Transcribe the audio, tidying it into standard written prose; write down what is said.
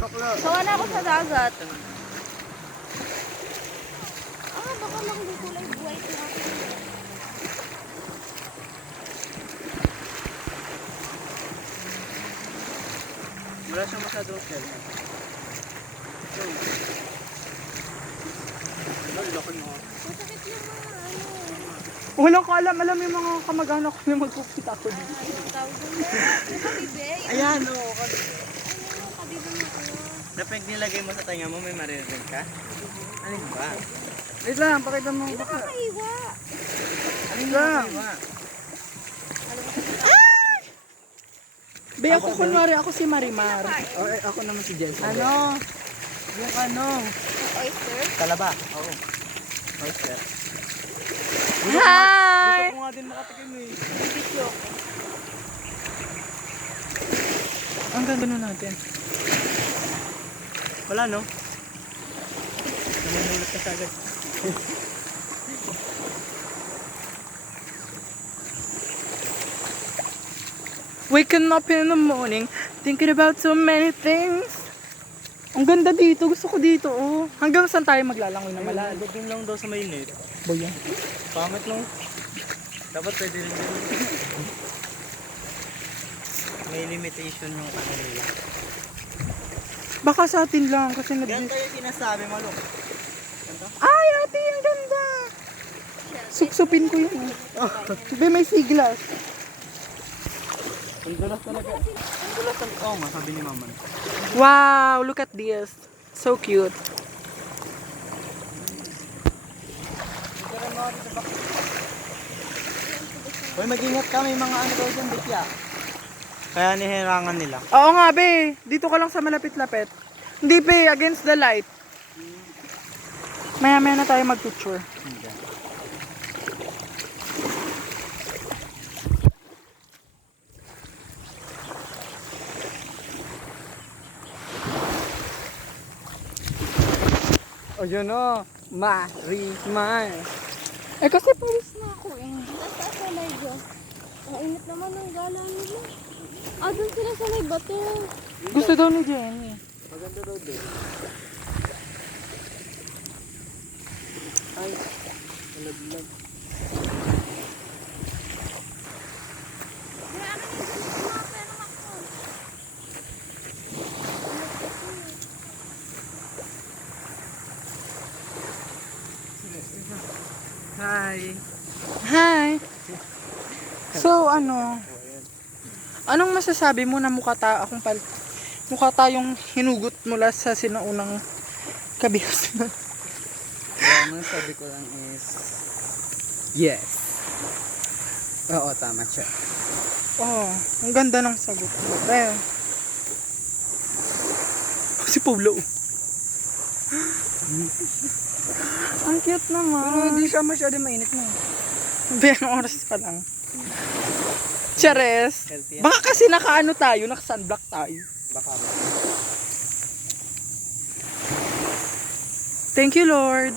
Sawa na ako sa dagat. Baka lang di kulay white na ako. Wala siya masyadong shell. Laki mo. Masakit yung mga ano. Walang ko alam yung mga kamag-anak ko na magpupita ko dito. Anong tawag doon? Yung kabibe. Ayan, oo. Ano yung kabibe mo ano? Na pag nilagay mo sa tenga mo, may maririnig ka? Alin ba? Wait lang, pakita mo. Ay, nakakaiwa. Alin Lang. ba? Be, ako kunwari, ako si Marimar. Ako naman si Jensen. Ano? Yung ano? Oyster? Talaba. Oo. Oyster. Hi! Gusto ko nga din makatikim eh. Bisyok. Ang ganda nun natin. Wala no? Namumulot ka sa agad. Waking up in the morning, thinking about so many things. Ang ganda dito, gusto ko dito, oh. Hanggang saan tayo maglalangoy na malalim? Doon lang daw sa mainit. Boy, yan. Pamit lang. Dapat pwede rin yun. May limitation yung kanila. Baka sa atin lang, kasi Ganito yung sinasabi mo, look. Ganito? Ay, ate, ang ganda! Supsupin ko yun, oh. Be, may siglas. Ang dulas talaga. Ang dulas talaga. Oo nga, sabi ni mama. Wow, look at this. So cute. Hoy, mag-ingat ka. May mga ano daw dyan, bitya. Kaya nihirangan nila. Oo nga, be. Dito ka lang sa malapit-lapit. Hindi, be. Against the light. Maya-maya na tayo mag-picture. O, yun o. Marimar. Eh, kasi pawis na ako eh. Nasa sa live. Ang init naman ng gala nila. Doon sila sa may bato. Gusto daw ni Jenny. Maganda daw din. Ay, malaglag. Hi. Hi. So, anong masasabi mo na mukha tayong hinugot mula sa sinaunang kabihas na? Ang sabi ko lang is yes. Oo, tama siya. Oh, ang ganda ng sagot. Eh. Si Pablo. Ang cute naman. Pero hindi siya masyado mainit na. Be, anong oras pa lang? Chares. Healthy yan. Baka kasi naka-sunblock tayo. Baka ba? Thank you, Lord.